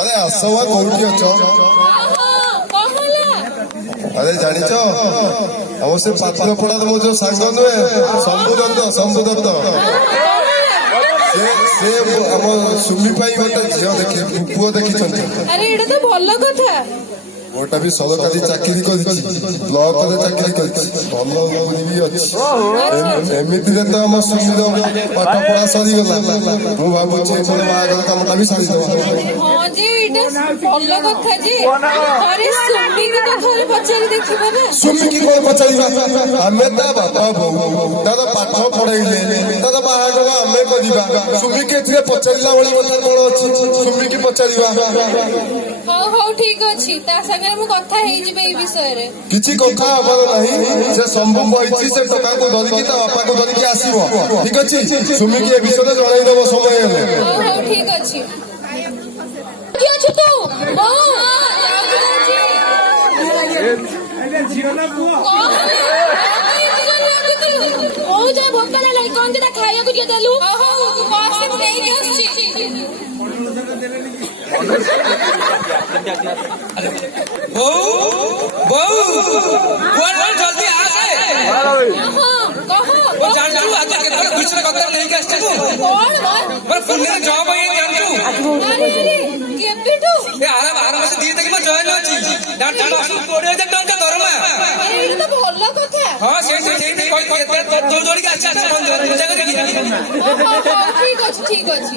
अरे आसवा कौटी अच अरे जानिच हम से पात्रपड़ा मो जो सांग नुहे शंभुदत्त से हम सुमी गोटे झील देखी पुओ देखी गोटा भी सरकारी चाकरी ब्लॉक चाकरी भल भी अच्छी एमती तो आम सुमिर पाठ पढ़ा सरीगला मु भावी बाहर कमटा भी सारी सुमी की कौन पचार आम बापा बो दादा पाठ पढ़ाइले दादा बाहर आम कर सुमी के पचारा भाई कथा कौन अच्छी सुमी की पचार ठीक अच्छी किसी कथा हमार नहीं से शंभु कही से टका को धरिकी बापा को धरिकी आसब ठीक अच्छे सुमी की विषय जनईदेव समय ठीक अच्छी जल्दी जॉब हाँ ठीक अच्छी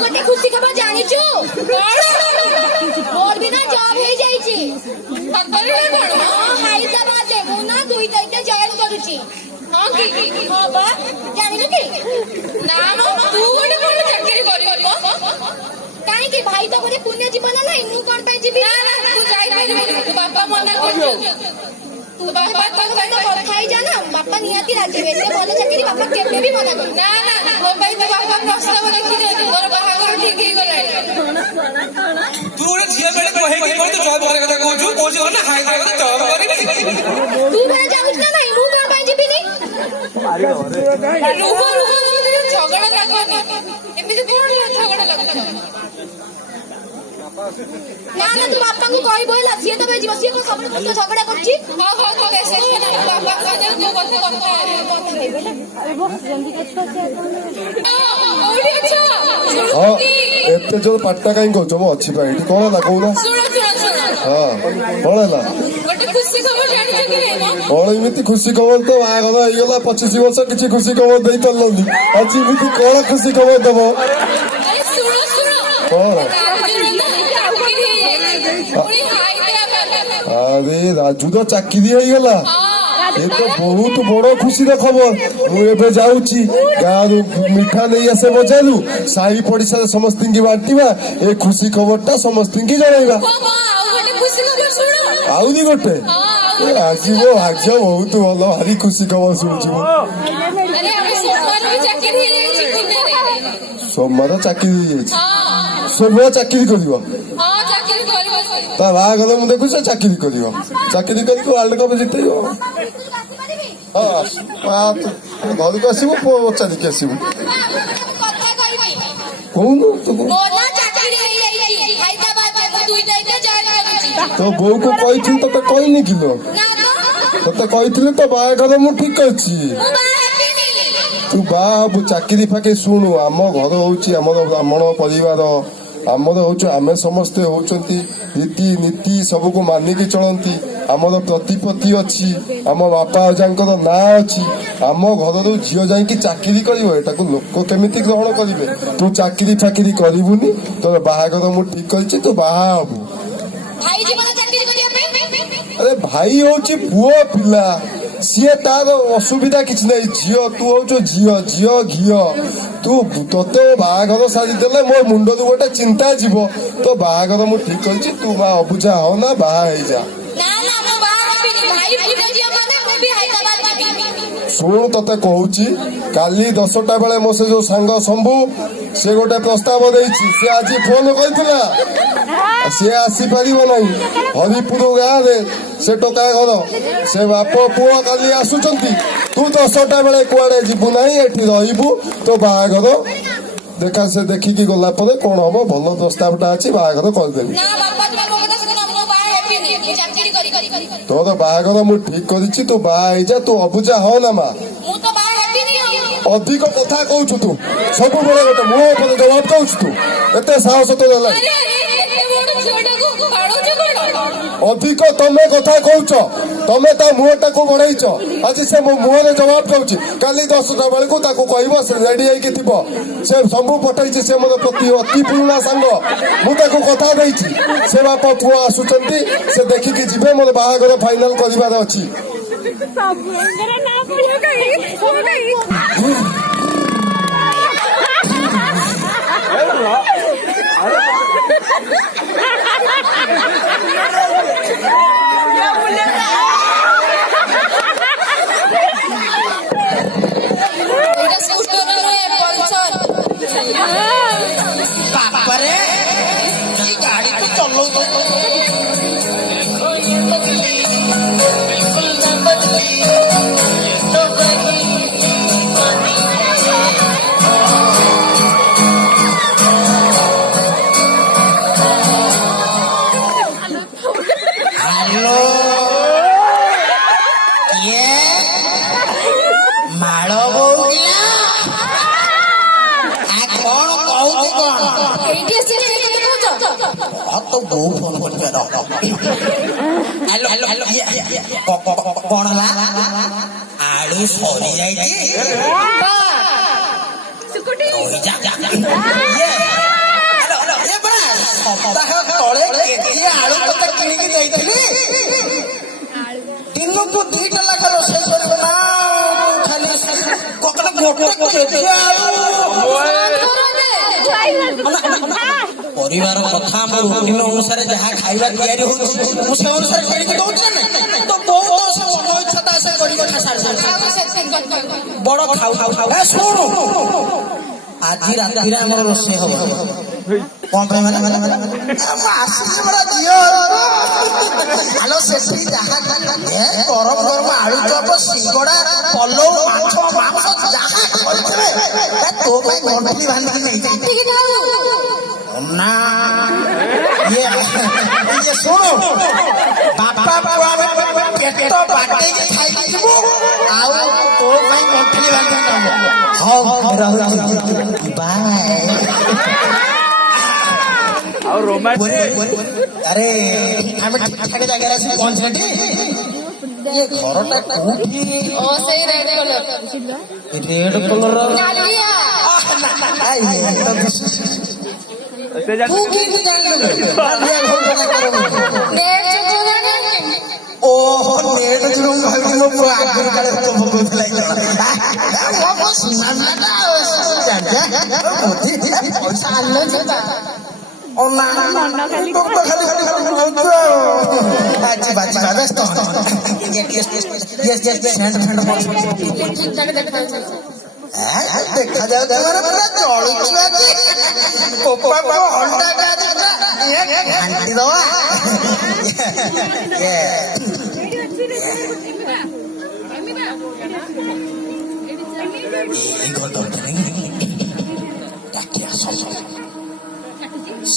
गोटे खुशी खबर जानिचु मोर भी ना जॉब हो जाइछि हैदराबाद मु ना 2 तारिख जॉइन करूची हां की हां बा जानिलु की ना तू गोटे कोन चाकरी करियो काहे की भाई तो मोरे पुण्य जीवन नाही मु कोन पे जीबी ना तू जाई तू बाबा मना करछु तू बाबा तो କଥା ही जाना बापा निहाती राजी बेटे बोले चाकरी बापा केबे भी मना कर ना मो भाई तो बापा प्रस्ताव रखी दे तोर बाहागर ठीक ही गलाय तू गोटे झिया बेले कहे कि तो जॉब करे कथा कहू ना हैदराबाद जॉब करी तू बे जाउछ ना नहीं मु कोन पे जीबी रुको झगड़ा लागबनी एमिति कोन झगड़ा लागबनी ना तू बापा को कहि बोला सिए तो भेजी बसिए को सब तो झगड़ा करछि हां तो कैसे बापा का जो कथा अरे वो जल्दी कछ ओडी अच्छा हां एते जो पाटा काई को जो अच्छी बा एठी कोन ला कहू ना सुनो हां कोन ला गोटे खुशी खबर जानि छ कि नहीं कौन एमती खुशी खबर तो बाहागर होगा 25 वर्ष किसी खुशी खबर दे पार्लनि आज एमती कौन खुशी खबर दब अरे सुनो कौन अरे राजू तो चाकरी होगा ये तो बहुत बड़ खुशी खबर मुझे जाऊँगी गाँव मिठा नहीं आसे बजारू साही पड़िशा समस्त की बांटा ये खुशी खबर टा समस्त की जनइबा आउरी गोटे आज मो भाग्य बहुत भल भारी खुशी खबर शुणुची सोमवार चाकरी सोमवार चाकरी कर बाहागर मुझे देखुच चाकरी कर चाकरी कर वर्ल्ड कप जित हाँ घर को आसबू पुओ पचारिक आसबू कौन तो बो को कही तो कहनी किलो ते कही तो बाहागर मु ठीक अच्छी तू बाबू चाकरी फाके शुणु आम घर हूँ ब्राह्मण परिवार आमर हूँ आम समस्ते होती रीति नीति सबको मानिकी चलती आमर प्रतिपत्ति अच्छी आम बापा अजांकर ना अच्छी आम घर झील जा चाकरी कर लोक केमिति ग्रहण करेंगे तू चाकरी फाकरी करूनी तोर बाहागर मु ठीक कर तू बाहा हबू अरे भाई हूँ पुओ पिला सी तार असुविधा किसी ना झील तू हूँ झील घी तू ते बाहागर सारीदे मो मुंड गोटे चिंता जीव तो बाहागर मु ठीक कर तू माँ अबुझा हो ना बाहा जा शुणु ते कहूँ काली 10टा बेले मो से जो सांग शंभु से गोटे प्रस्ताव देछि से आज फोन करथिला सी आसीपर ना हरिपुर गाँव से टोका घर से बाप पुओ काली आसुचंती तू 10टा बेले कुआड़े जीवु ना एठी रहबू तो बाहागर ଦେଖା ସେ ଦେଖିକି ଗଲା ପରେ କଣ ହବ ଭଲ ପ୍ରସ୍ତାବଟା ଅଛି ବାହାଘର କରିଦେବି। ନା ବାପା ତୁମେ ମୋ କଥା ଶୁଣ ମୁଁ ବାହା ହେବିନି ମୁଁ ଚାକିରି କରି ତୋର ବାହାଘର ମୁଁ ଠିକ କରିଛି ତୁ ବାହା ହେଇଯା ତୁ ଅବୁଝା ହ ନା ମା। ମୁଁ ତ ବାହା ହେବିନି ଆଉ। ଅଧିକ କଥା କହୁଛୁ ତୁ ସବୁବେଳେ ଗୋଟେ ମୁହଁ ଉପରେ ଜବାବ ଦଉଛୁ ତୁ ଏତେ ସାହସ ତୋର ହେଲା ଆରେ ଏତେ ବଡ଼ ଝିଅଟାକୁ ବାଡ଼ଉଛ କଣ? ଅଧିକ ତମେ କଥା କହୁଛ ତମେ ତା ମୁହଁଟାକୁ ବଢେଇଛ ଆଜି ସେ ମୋ ମୁହଁରେ ଜବାବ ଦଉଛି କାଲି 10ଟା ବେଳକୁ ତାକୁ କହିବ ସେ ରେଡି ହେଇକି ଥିବ ସେ ସବୁ ପଠେଇଛି ସେ ମୋର ଅତି ପୁରୁଣା ସାଙ୍ଗ ମୁଁ ତାକୁ କଥା ଦେଇଛି ସେ ବାପ ପୁଅ ଆସୁଛନ୍ତି ସେ ଦେଖିକି ଯିବେ ମୋର ବାହାଘର ଫାଇନାଲ କରିବାର ଅଛି। ଏଇଟା ସ୍କୁଟର ନୁହେଁ ପଲସର। ବାପାରେ କି ଗାଡି ତୁ ଚଲଉଛୁ? ହ୍ୟାଲୋ କିଏ ମାଳ ବୋଉକିଲା କଣ କହୁଛୁ କଣ? ଏଇଠି ଆସିକି ଏ କଥା କହୁଛ? ତ ବୋଉ ଫୋନ କରିବେ ହ୍ୟାଲୋ ହ୍ୟାଲୋ କଣ ହେଲା? ଆଳୁ ସରି ଯାଇଛି ସପ୍ତାହ ତଳେ କେଜି ଆଳୁ ତତେ କିଣିକି ଦେଇଥିଲି ଦିନକୁ 2ଟା ଲେଖା ରୋଷେଇ କରିବ ନା ଖାଲି ଗୋଟେ କେଜି ଆଳୁ ପରିବାର କଥା ଆମ ରୁଟିନ ଅନୁସାରେ ଯାହା ଖାଇବା ତିଆରି ହଉଛି ମୁଁ ସେ ଅନୁସାରେ କରିକି ଦଉଛି ନା ତ ବୋଉ ତ ସେ ମନ ଇଚ୍ଛା ତା ସେ କରିକି ବଡ ଖାଉ ଶୁଣୁ ଆଜି ରାତିରେ ଆମର ରୋଷେଇ ହବ କଣ ପାଇଁ ମାନେ ଆସିଛି ବଡ ଝିଅ ଆଲୋ ସେଠି ଯାହା ଗରମ ଗରମ ଆଳୁ ଚପ ସିଙ୍ଗଡା ପଲଉ ମାଛ ମାଂସ ଯାହା କରିଥିବେ ତୋ ପାଇଁ ଗଣ୍ଠଲି ବାନ୍ଧିକି ନେଇଯାଇ ନା ଇଏ ଶୁଣୁ ବାପା ପୁଅ ଆମେ ପେଟ ବାଟେଇକି ଖାଇକି ଯିବୁ ଆଉ ତୋ ପାଇଁ ଗଣ୍ଠଲି ବାନ୍ଧିକି ନବ। ହଉ ରହୁଛି ବାଏ। ଆରେ ଆମେ ଠିକ ଠାକ ଜାଗାରେ ଆସିକି ପହଞ୍ଚିଲେ ଏ ଘରଟା କୋଉଠି? ଓ ସେଇ ରେଡ କଲର କାଲିଆ ତୁ କେମିତି ଜାଣିଲୁ? ଓହୋ ନେଟ ଯୋଉ ଭାବି ମୋ ପୁଅ ଆଗରୁ କାଳେ ପକଉଥିଲା ପଇସା ଆଣିଲେ ଦେଖାଯାଉଛି ଘାଣ୍ଟି ଦବା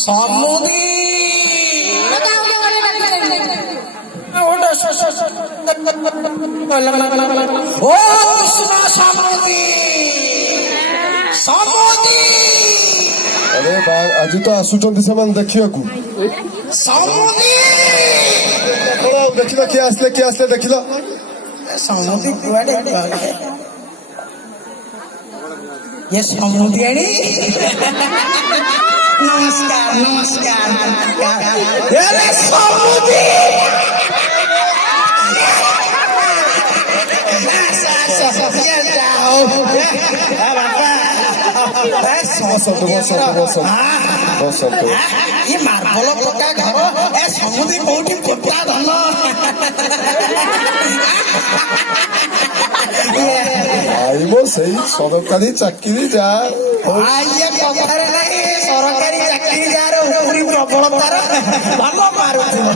ସମୁଦି ଓ କୃଷ୍ଣ ସମୁଦି ସମୁଦି ଆରେ ଆଜି ତ ଆସୁଛନ୍ତି ସେମାନେ ଦେଖିବାକୁ ସମୁଦି ଦେଖିଲ କିଏ ଆସିଲେ ଦେଖିଲ ସମୁଦି କୁଆଡେ ये समुद्री नमस्कार नमस्कार अरे समुद्री ये मार्बल पक्का घर ए समुद्री कोठी पोटा धन आइबो सही सरकारी चाकरी जा आइए कथारे नाही सरकारी चाकरी जार उपरी प्रबलतार भल मारुथिबो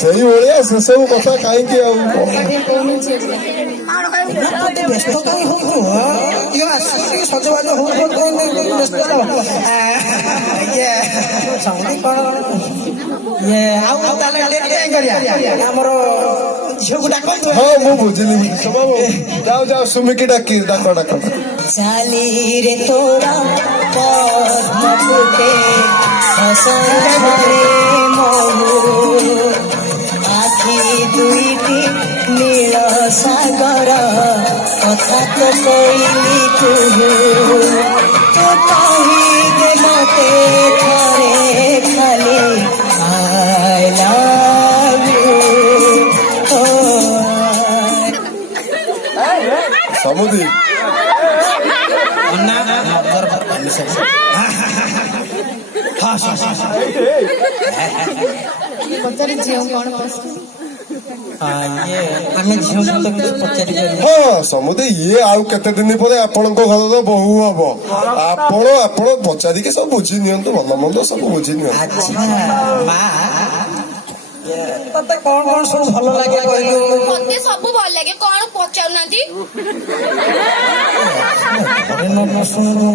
सही ओळिया से सब कथा काहेकि व्यस्त काई हो यो आसी ସଜବାଜ ହଉ ସମୁଦି କଣ ଆଉ ତାହେଲେ ଡେରି କାଇଁ କରିବା ଆମର ଝିଅକୁ ଡାକନ୍ତୁ। ହଁ ମୁଁ ବୁଝିଲି ଯାଉ ଯାଉ ସୁମିକି ଡାକ ଡାକ ଚାଲିରେ ତୋରା ପଦ୍ମଫୁଟେ ହସରେ ମହୁ ଆଖି ଦୁଇଟି ନୀଳ ସାଗର କଥା ତ କହିଲି କୁହୁ ତୁ କହିଦେ ମତେ ଥରେ ଖାଲି I love you ସମୁଦି ପଚାରି ଝିଅ କଣ ପସନ୍ଦ? ଆମେ ଝିଅଙ୍କୁ ତ କିଛି ପଚାରିପାରିବା। ହଁ ସମୁଦି ଇଏ ଆଉ କେତେ ଦିନ ପରେ ଆପଣଙ୍କ ଘରର ବୋହୂ ହବ ଆପଣ ପଚାରିକି ସବୁ ବୁଝି ନିଅନ୍ତୁ ଭଲ ମନ୍ଦ ସବୁ ବୁଝି ନିଅନ୍ତୁ। ଆଚ୍ଛା ମା ତତେ କଣ କଣ ସବୁ ଭଲ ଲାଗେ କହିଲୁ? ମତେ ସବୁ ଭଲ ଲାଗେ କଣ ପଚାରୁନାହାନ୍ତି?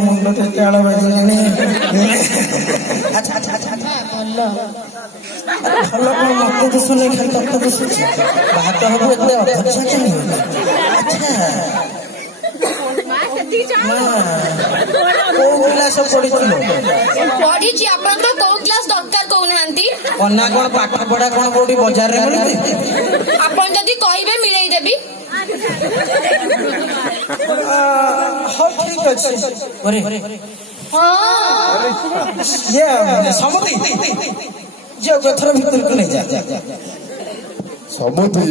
ମୁଣ୍ଡ ଟିକେ ଆଳ ବାଜିଲାଣି। ଆଚ୍ଛା ଆଚ୍ଛା ଆଚ୍ଛା ଭଲ ଭଲ କଣ ମତେ ଦିଶୁନି ଖାଲି ତତେ ଦିଶୁଛି ବାହାତ ହବୁ ଏତେ ଅଧର୍ଷା କେମିତି? ଆଚ୍ଛା କୋଉ କ୍ଲାସ ପଢିଥିଲୁ? ପଢିଛି ଆପଣଙ୍କର କୋଉ କ୍ଲାସ ଦରକାର କହୁନାହାନ୍ତି? କନ୍ୟା କଣ ପାଠ ପଢା କଣ କୋଉଠି ବଜାରରେ ମିଳୁଛି? ଆପଣ ଯଦି କହିବେ ମିଳେଇ ଦେବି। ହଉ ଠିକ ଅଛି। ସମୁଦି ଝିଅ ଏଥର ଭିତରକୁ ନେଇଯା। ସମୁଦି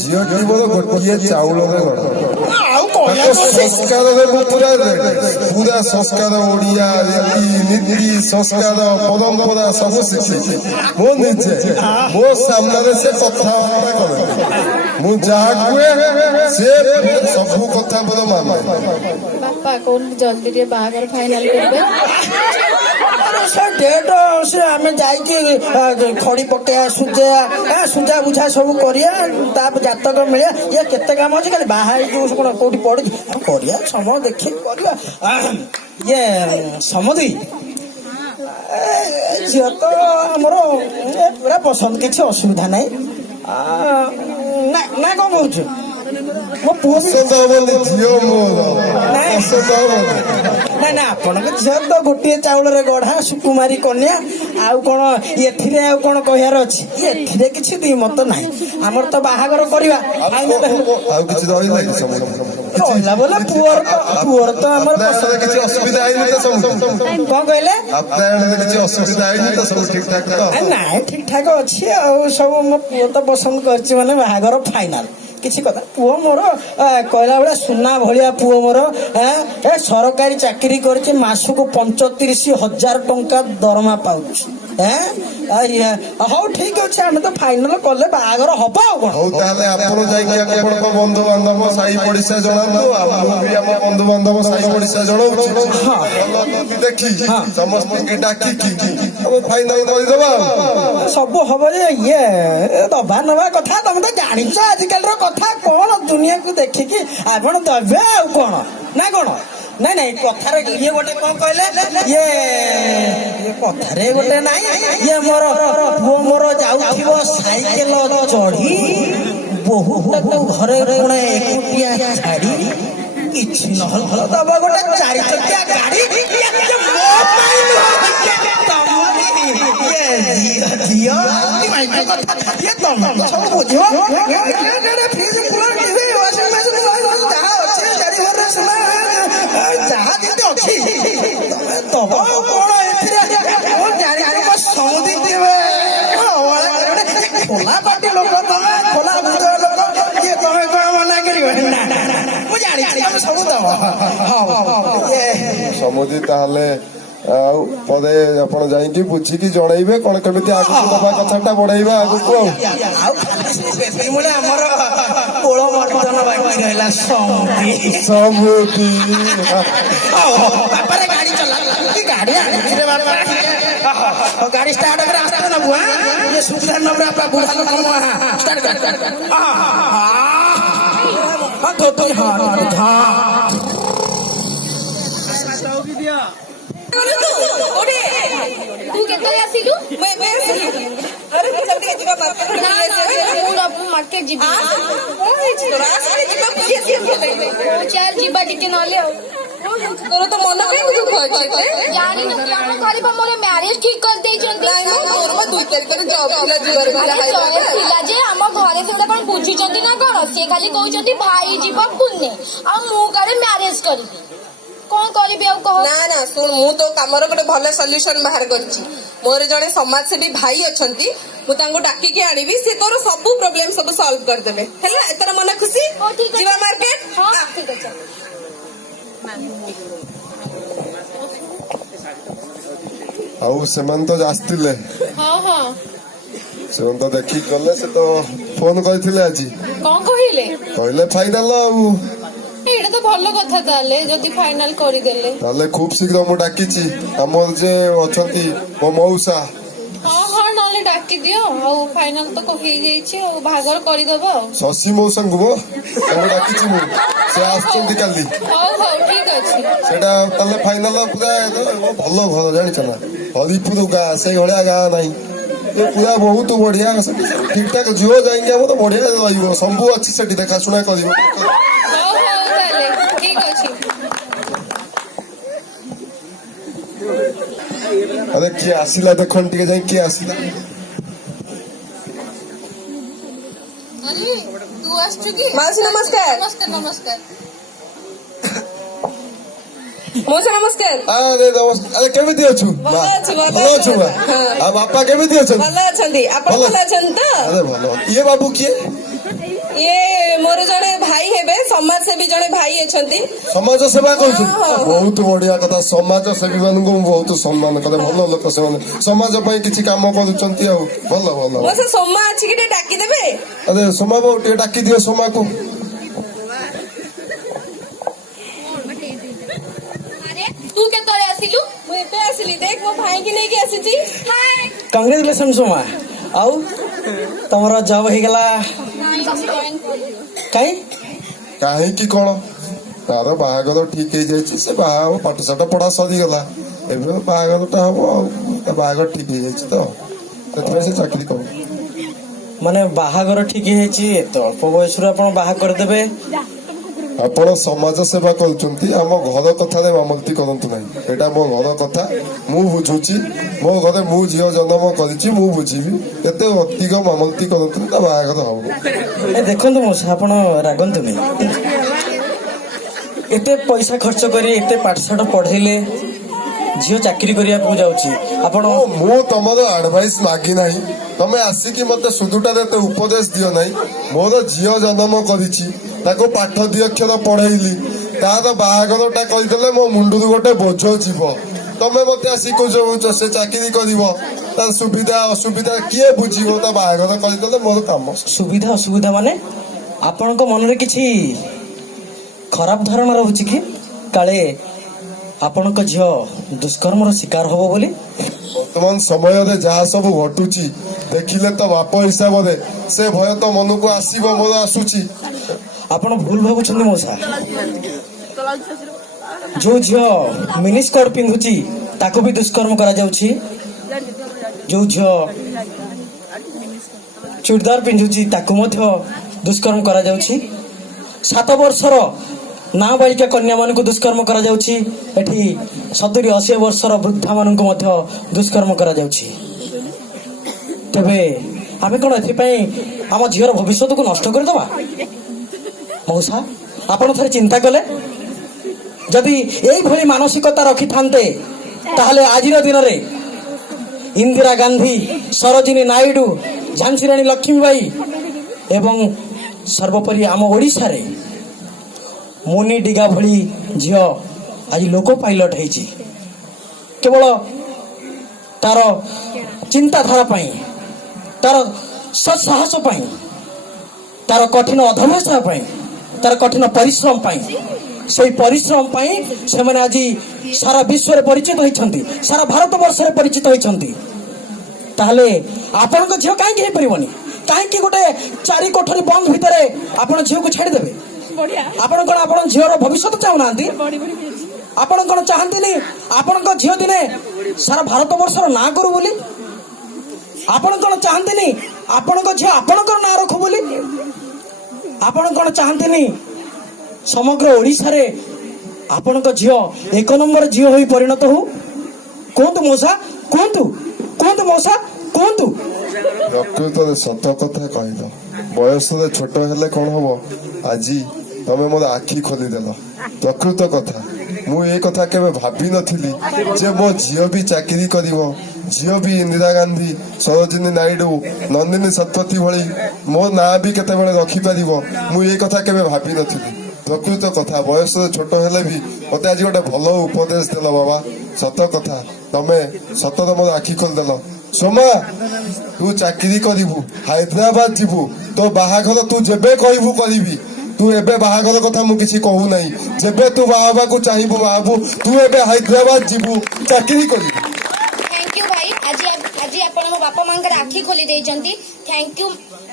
ଝିଅଟି ମୋର ଗୋଟିଏ ଚାଉଳରେ ଗଢ଼ା ଆଉ ତାଙ୍କ ସଂସ୍କାରରେ ମୁଁ ପୁରା ସଂସ୍କାର ଓଡିଆ ନୀତି ସଂସ୍କାର ପରମ୍ପରା ସବୁ ଶିଖିଛି ମୁଁ ନିଜେ ମୋ ସାମ୍ନାରେ ସେ କଥାବାର୍ତ୍ତା କରେ ମୁଁ ଯାହା କୁହେ ସେ ସବୁ କଥା ମୋର ମାନେ। ବାପା କହୁନ ଜଲ୍ଦି ଟିକେ ବାହାଘର ଫାଇନାଲ କରିବେ। ସେ ଡେଟ୍ ସେ ଆମେ ଯାଇକି ଖଡି ପକେଇବା ସୁଜା ବୁଝା ସବୁ କରିବା ତାପରେ ଜାତକ ମିଳିବା ଇଏ କେତେ କାମ ଅଛି ଖାଲି ବାହା ହେଇଯିବୁ କଣ କୋଉଠି ପଡୁଛି କରିବା ସମୟ ଦେଖିକି କରିବା। ଇଏ ସମୁଦି ଝିଅ ତ ଆମର ପୁରା ପସନ୍ଦ କିଛି ଅସୁବିଧା ନାହିଁ ନା କଣ କହୁଛୁ? ମୋ ପୁଅ ପସନ୍ଦ ହବନି ଝିଅ ମୋର ପସନ୍ଦ ହବନି। ନା ଆପଣଙ୍କ ଝିଅ ତ ଗୋଟିଏ ଚାଉଳରେ ଗଢା ସୁକୁମାରୀ କନ୍ୟା ଆଉ କଣ ଏଥିରେ ଆଉ କଣ କହିବାର ଅଛି? ଏଥିରେ କିଛି ଦ୍ୱିମତ ନାହିଁ ଆମର ତ ବାହାଘର କରିବା ଆଉ କିଛି ରହିଲା କି ସମୁଦି କହିଲା ବୋଲେ ପୁଅର ତ ଆମର କିଛି ଅସୁବିଧା ହେଇନି ତ ସବୁ କଣ କହିଲେ? ଆପଣଙ୍କର କିଛି ଅସୁବିଧା ହେଇନି ତ ସବୁ ଠିକ ଠାକ ତ? ନାଇଁ ଠିକ ଠାକ ଅଛି ଆଉ ସବୁ ମୋ ପୁଅ ତ ପସନ୍ଦ କରିଛି ମାନେ ବାହାଘର ଫାଇନାଲ କିଛି କଥା। ପୁଅ ମୋର କହିଲା ଭଳିଆ ସୁନା ଭଳିଆ ପୁଅ ମୋର ସରକାରୀ ଚାକିରି କରିଛି ମାସକୁ 35,000 ଟଙ୍କା ଦରମା ପାଉଛି। ହଉ ଠିକ ଅଛି ଆମେ ତ ଫାଇନାଲ କଲେ ବାହାଘର ହବ ଆଉ କଣ। ହଉ ତାହେଲେ ଆପଣ ଯାଇକି ଆପଣଙ୍କ ବନ୍ଧୁବାନ୍ଧବ ସାହି ପଡିଶା ଜଣାନ୍ତୁ ମୁଁ ବି ଆମ ବନ୍ଧୁବାନ୍ଧବ ସାହି ପଡିଶା ଜଣାଉଛି ଦେଖି ସମସ୍ତଙ୍କୁ ଡାକିକି ଫାଇନାଲ କରିଦବା ଆଉ ସବୁ ହବ ଯେ ଇଏ ଦବା ନବା କଥା ତମେ ତ ଜାଣିଛ ଆଜିକାଲିର କଥା କଣ ଦୁନିଆକୁ ଦେଖିକି ଆପଣ ଦେବେ ଆଉ କଣ ନା କଣ? ନାଇଁ କଥାରେ ଇଏ ଗୋଟେ କଣ କହିଲେ ଇଏ କଥାରେ ଗୋଟେ ନାଇଁ ଇଏ ମୋର ପୁଅ ମୋର ଯାଉଥିବ ସାଇକେଲ ଚଢି ବୋହୂଟାକୁ ଘରେ କଣ ଏକୁଟିଆ ଛାଡି କିଛି ନହେଲେ ଦବ ଗୋଟେ 4 ଚକିଆ ଗାଡି ସବୁ ବୁଝିବ ଯାହା ଯେମିତି ଅଛି ଦବ କଣ ଏଥିରେ ସମୁଦି ଖୋଲା ପାଟି ଲୋକ ତମେ ଖୋଲା ବୁଝ ଲୋକ କିଏ ତମେ କଣ ମନା କରିବ? ମୁଁ ଜାଣିଛି ଆମେ ସବୁ ଦବ। ସମୁଦି ତାହେଲେ ଆଉ ପରେ ଆପଣ ଯାଇକି ବୁଝିକି ଜଣେଇବେ କଣ କେମିତି ଆଗକୁ ଦବା କଥାଟା ବଢେଇବା ଆଗକୁ ଆଉ ବେଶୀ ଆମର କୋଳ ମର୍ଦ୍ଦନ ବାକି ରହିଲା ସମୁଦି ବାପାରେ ଗାଡି ଚଲା ଗାଡି ଆଣିଥିଲେ ଗାଡି ଷ୍ଟାର୍ଟ করে আস্তে নেবো হ্যাঁ সুবিধা নেবো আপনার বুড়া লোক স্টার্ট করে ତୁ କେତେବେଳେ ଆସିଲୁ? ମୁଁ ମାର୍କେଟ ଯିବି। ଚାଲ ଯିବା ଟିକେ ନହେଲେ ଆଉ। ତୋର ତ ମନ କାହିଁକି ଦୁଃଖ ଅଛି? ଜାଣିନୁ କି ଆମ ଘରେ ବା ମୋର ମ୍ୟାରେଜ ଠିକ କରିଦେଇଛନ୍ତି। ମୋର ବା 2 ତାରିଖରେ ଜବ୍ ଥିଲା ଯିବାର ଥିଲା ଯେ ଆମ ଘରେ ସେଗୁଡା କଣ ବୁଝିଛନ୍ତି ନା କଣ? ସିଏ ଖାଲି କହୁଛନ୍ତି ଭାଇ ଯିବ ପୁନେ ଆଉ ମୁଁ କାଳେ ମ୍ୟାରେଜ କରିବି। କଣ କରିବି ଆଉ କହ? ନା ନା ଶୁଣ, ମୁଁ ତୋ କାମର ଗୋଟେ ଭଲ ସଲ୍ୟୁସନ ବାହାର କରିଛି। ମୋର ଜଣେ ସମାଜସେବୀ ଭାଇ ଅଛନ୍ତି, ମୁଁ ତାଙ୍କୁ ଡାକିକି ଆଣିବି, ସେ ତୋର ସବୁ ପ୍ରୋବ୍ଲେମ ସବୁ ସଲ୍ଭ କରିଦେବେ। ହେଲା, ଏଥର ମନ ଖୁସି? ହଉ ଠିକ ଅଛି। ଯିବା ମାର୍କେଟ? ହଁ ଠିକ ଅଛି। ଆଉ ସେମାନେ ତ ଆସିଥିଲେ, ହଁ ହଁ ସେମାନେ ତ ଦେଖିକି ଗଲେ। ସେ ତ ଫୋନ କରିଥିଲେ ଆଜି, କଣ କହିଲେ? କହିଲେ ଫାଇନାଲ ଆଉ। ଏଇଟା ତ ଭଲ କଥା। ତାହେଲେ ଯଦି ଫାଇନାଲ କରିଦେଲେ ତାହେଲେ ଖୁବ ଶୀଘ୍ର ମୁଁ ଡାକିଛି ଆମର ଯେ ଅଛନ୍ତି ମୋ ମଉସା। ହଁ ହଁ ନହେଲେ ଡାକି ଦିଅ। ଆଉ ଫାଇନାଲ ତ ହେଇଯାଇଛି ଆଉ ବାହାଘର କରିଦବ ଆଉ। ଶଶୀ ମଉସାଙ୍କୁ ମ ତାଙ୍କୁ ଡାକିଛି ମୁଁ, ସେ ଆସୁଛନ୍ତି କାଲି। ହଉ ହଉ ଠିକ ଅଛି। ସେଟା ତାହେଲେ ଫାଇନାଲ ପୁରା ଭଲ ଘର ଜାଣିଛ ନା, ହରିପୁର ଗାଁ ସେଇଭଳିଆ ଗାଁ ନାହିଁ। ଏ ପୁରା ବହୁତ ବଢିଆ, ଠିକ ଠାକ ଝିଅ ଯାଇକି ଆମର ବଢିଆ ରହିବ, ସବୁ ଅଛି ସେଠି ଦେଖାଶୁଣା କରିବ। ହଉ ହଉ ତାହେଲେ ଠିକ ଅଛି। ଆରେ କିଏ ଆସିଲା ଦେଖନି ଟିକେ, ଯାଇ କିଏ ଆସିଲା। ତୁ ଆସିଛୁ କି? ମାଉସୀ ନମସ୍କାର। ନମସ୍କାର ନମସ୍କାର। ମଉସା ନମସ୍କାର। ଆରେ ନମସ୍କାର। ଆରେ କେମିତି ଅଛୁ? ଭଲ ଅଛି, ଭଲ ଭଲ ଅଛୁ ମା? ଆଉ ବାପା କେମିତି ଅଛନ୍ତି? ଭଲ ଅଛନ୍ତି। ଆପଣ ଭଲ। ଭଲ ଅଛନ୍ତି ତ? ଆରେ ଭଲ। ଇଏ ବାବୁ କିଏ? ଇଏ ମୋର ଜଣେ ଭାଇ ହେବେ, ସମାଜସେବୀ ଜଣେ ଭାଇ ଅଛନ୍ତି। ସମାଜ ସେବା କରୁଛନ୍ତି? ହଁ, ହଁ। ବହୁତ ବଢିଆ କଥା। ସମାଜ ସେବୀ ମାନଙ୍କୁ ମୁଁ ବହୁତ ସମ୍ମାନ କରେ। ଭଲ ଲୋକ ସେମାନେ, ସମାଜ ପାଇଁ କିଛି କାମ କରୁଛନ୍ତି। ଆଉ ଭଲ ଭଲ। ମଉସା ସୋମା ଅଛି କି ଟିକେ ଡାକିଦେବେ? ଆରେ ସୋମା ବାବୁ ଟିକେ ଡାକି ଦିଅ ସୋମାକୁ। ଆରେ ତୁ କେତେବେଳେ ଆସିଲୁ? ମୁଁ ଏବେ ଆସିଲି, ଦେଖ ମୋ ଭାଇକି ନେଇକି ଆସିଛି। ହାଏ। କଂଗ୍ରେଚୁଲେସନ ସୋମା। ଆଉ ତମର ଜବ୍ ହେଇଗଲା କାଇଁ? କାହିଁକି କଣ, ତାର ବାହାଘର ଠିକ ହେଇଯାଇଛି। ସେ ବାହା ହବ, ପାଠଶାଠ ପଢା ସରିଗଲା, ଏବେ ବାହାଘରଟା ହବ। ଆଉ ତା ବାହାଘର ଠିକ ହେଇଯାଇଛି ତ, ସେଥିପାଇଁ ସେ ଚାକିରି କରୁ। ମାନେ ବାହାଘର ଠିକ ହେଇଛି, ଏତେ ଅଳ୍ପ ବୟସରୁ ଆପଣ ବାହା କରିଦେବେ? ଆପଣ ସମାଜ ସେବା କରୁଛନ୍ତି, ଆମ ଘର କଥାରେ ମାମଲତି କରନ୍ତୁ ନାହିଁ। ଏଇଟା ମୋ ଘର କଥା, ମୁଁ ବୁଝୁଛି। ମୋ ଘରେ ମୁଁ ଝିଅ ଜନ୍ମ କରିଛି, ମୁଁ ବୁଝିବି। ଏତେ ଅଧିକ ମାମଲତି କରନ୍ତୁନି, ତା ବାହାଘର ହବ। ଏ ଦେଖନ୍ତୁ ମଉସା, ଆପଣ ରାଗନ୍ତୁନି। ଏତେ ପଇସା ଖର୍ଚ୍ଚ କରି ଏତେ ପାଠଶାଠ ପଢେଇଲେ, ଝିଅ ଚାକିରି କରିବାକୁ ଯାଉଛି, ଆପଣ ମୁଁ ତମର ଆଡଭାଇସ ମାଗି ନାହିଁ। ତମେ ଆସିକି ମତେ ସୁଦୁଟାରେ ଏତେ ଉପଦେଶ ଦିଅ ନାହିଁ। ମୋର ଝିଅ ଜନ୍ମ କରିଛି, ତାକୁ ପାଠ 2 ଅକ୍ଷର ପଢେଇଲି, ତାର ବାହାଘରଟା କରିଦେଲେ ମୋ ମୁଣ୍ଡରୁ ଗୋଟେ ବୋଝ ଯିବ। ତମେ ମତେ ଆସି କହୁଛ ସେ ଚାକିରି କରିବ, ତାର ସୁବିଧା ଅସୁବିଧା କିଏ ବୁଝିବ? ତା ବାହାଘର କରିଦେଲେ ମୋର କାମ। ସୁବିଧା ଅସୁବିଧା ମାନେ ଆପଣଙ୍କ ମନରେ କିଛି ଖରାପ ଧାରଣା ରହୁଛି କି? କାଳେ ଆପଣଙ୍କ ଝିଅ ଦୁଷ୍କର୍ମର ଶିକାର ହବ ବୋଲି? ବର୍ତ୍ତମାନ ସମୟରେ ଯାହା ସବୁ ଘଟୁଛି ଦେଖିଲେ ତ ବାପ ହିସାବରେ ସେ ଭୟ ତ ମନକୁ ଆସିବ, ମୋର ଆସୁଛି। ଆପଣ ଭୁଲ ଭାବୁଛନ୍ତି ମଉସା। ଯୋଉ ଝିଅ ମିନିସ୍କର୍ଟ ପିନ୍ଧୁଛି ତାକୁ ବି ଦୁଷ୍କର୍ମ କରାଯାଉଛି। ଯୋଉ ଝିଅ ଚୁଡ଼ିଦାର ପିନ୍ଧୁଛି ତାକୁ ମଧ୍ୟ ଦୁଷ୍କର୍ମ କରାଯାଉଛି। 7 ବର୍ଷର ନାବାଳିକା କନ୍ୟା ମାନଙ୍କୁ ଦୁଷ୍କର୍ମ କରାଯାଉଛି। ଏଠି 70-80 ବର୍ଷର ବୃଦ୍ଧା ମାନଙ୍କୁ ମଧ୍ୟ ଦୁଷ୍କର୍ମ କରାଯାଉଛି। ତେବେ ଆମେ କଣ ଏଥିପାଇଁ ଆମ ଝିଅର ଭବିଷ୍ୟତକୁ ନଷ୍ଟ କରିଦବା? ମଉସା, ଆପଣ ଥରେ ଚିନ୍ତା କଲେ, ଯଦି ଏଇଭଳି ମାନସିକତା ରଖିଥାନ୍ତେ ତାହେଲେ ଆଜିର ଦିନରେ ଇନ୍ଦିରା ଗାନ୍ଧୀ, ସରୋଜିନୀ ନାଇଡୁ, ଝାନ୍ସୀ ରାଣୀ ଲକ୍ଷ୍ମୀବାଇ ଏବଂ ସର୍ବୋପରି ଆମ ଓଡ଼ିଶାରେ ମୁନି ଡିଗା ଭଳି ଝିଅ ଆଜି ଲୋକ ପାଇଲଟ ହେଇଛି। କେବଳ ତାର ଚିନ୍ତାଧାରା ପାଇଁ, ତାର ସତ୍ସାହସ ପାଇଁ, ତାର କଠିନ ଅଧ୍ୟବସାୟ ପାଇଁ, ତାର କଠିନ ପରିଶ୍ରମ ପାଇଁ। ସେଇ ପରିଶ୍ରମ ପାଇଁ ସେମାନେ ଆଜି ସାରା ବିଶ୍ୱରେ ପରିଚିତ ହୋଇଛନ୍ତି, ସାରା ଭାରତ ବର୍ଷରେ ପରିଚିତ ହୋଇଛନ୍ତି। ତାହେଲେ ଆପଣଙ୍କ ଝିଅ କାହିଁକି ହେଇପାରିବନି? କାହିଁକି ଗୋଟେ 4 କୋଠରୀ ବନ୍ଦ ଭିତରେ ଆପଣ ଝିଅକୁ ଛାଡ଼ିଦେବେ? ଆପଣ କଣ ଆପଣ ଝିଅର ଭବିଷ୍ୟତ ଚାହୁଁନାହାନ୍ତି? ଆପଣ କଣ ଚାହାନ୍ତିନି ଆପଣଙ୍କ ଝିଅ ଦିନେ ସାରା ଭାରତ ବର୍ଷର ନାଁ କରୁ ବୋଲି? ଆପଣ କଣ ଚାହାନ୍ତିନି ଆପଣଙ୍କ ଝିଅ ଆପଣଙ୍କର ନାଁ ରଖୁ ବୋଲି? ଆପଣ କଣ ଚାହାନ୍ତିନି ସମଗ୍ର ଓଡ଼ିଶାରେ ଆପଣଙ୍କ ଝିଅ 1 ନମ୍ବର ଝିଅ ହୋଇ ପରିଣତ ହଉ? କୁହନ୍ତୁ ମଉସା, କୁହନ୍ତୁ କୁହନ୍ତୁ ମଉସା, କୁହନ୍ତୁ। ପ୍ରକୃତରେ ସତ କଥା କହିଲ। ବୟସରେ ଛୋଟ ହେଲେ କଣ ହବ, ଆଜି ତମେ ମୋର ଆଖି ଖୋଲିଦେଲ। ପ୍ରକୃତ କଥା, ମୁଁ ଏ କଥା କେବେ ଭାବିନଥିଲି ଯେ ମୋ ଝିଅ ବି ଚାକିରି କରିବ, ଝିଅ ବି ଇନ୍ଦିରା ଗାନ୍ଧୀ, ସରୋଜିନୀ ନାଇଡୁ, ନନ୍ଦିନୀ ଶତପଥୀ ଭଳି ମୋ ନାଁ ବି କେତେବେଳେ ରଖିପାରିବ। ମୁଁ ଏ କଥା କେବେ ଭାବିନଥିଲି। ପ୍ରକୃତ କଥା, ବୟସରେ ଛୋଟ ହେଲେ ବି ମତେ ଆଜି ଗୋଟେ ଭଲ ଉପଦେଶ ଦେଲ ବାବା। ସତ କଥା, ତମେ ସତରେ ମୋର ଆଖି ଖୋଲିଦେଲ। ସୋମା, ତୁ ଚାକିରି କରିବୁ, ହାଇଦ୍ରାବାଦ ଯିବୁ, ତୋ ବାହାଘର ତୁ ଯେବେ କହିବୁ କରିବି। ତୁ ଏବେ ବାହାଘର କଥା ମୁଁ କିଛି କହୁନାହିଁ। ଯେବେ ତୁ ବାହା ହେବାକୁ ଚାହିଁବୁ ବାହାବୁ। ତୁ ଏବେ ହାଇଦ୍ରାବାଦ ଯିବୁ, ଚାକିରି କରିବୁ। थैंक यू भाई आज आपण मो बापा मांकर आखि खोली देइचंती। थैंक यू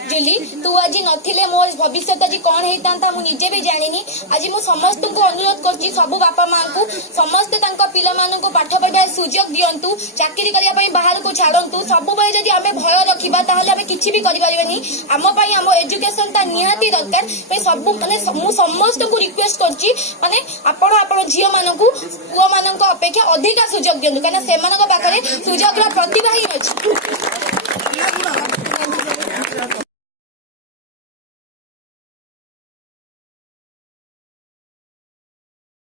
जुली, तू आज नथिले मोर भविष्य आज कौन हेतांता मु निजे भी जानिनी। आज मु समस्त को अनुरोध करची सबु बापा मां को समस्त तांका पिला मानन को पाठ पढ़ाय सुयोग दियंतु, चाकरी करिया पई बाहर को छाडंतु। सबु बेले जदी हमें भय रखिबा ताहले हमें किछि भी करि परिबानी। आम पई आम एजुकेशन ता निहाती दरकार। पे सबु माने मु समस्त को रिक्वेस्ट करची माने आपण आपण झियो मानन को पुओ मानन को अपेक्षा अधिका सुयोग दियंतु, कारण सेमानक पाखरे सुयोगरा प्रतिभा ही अछि।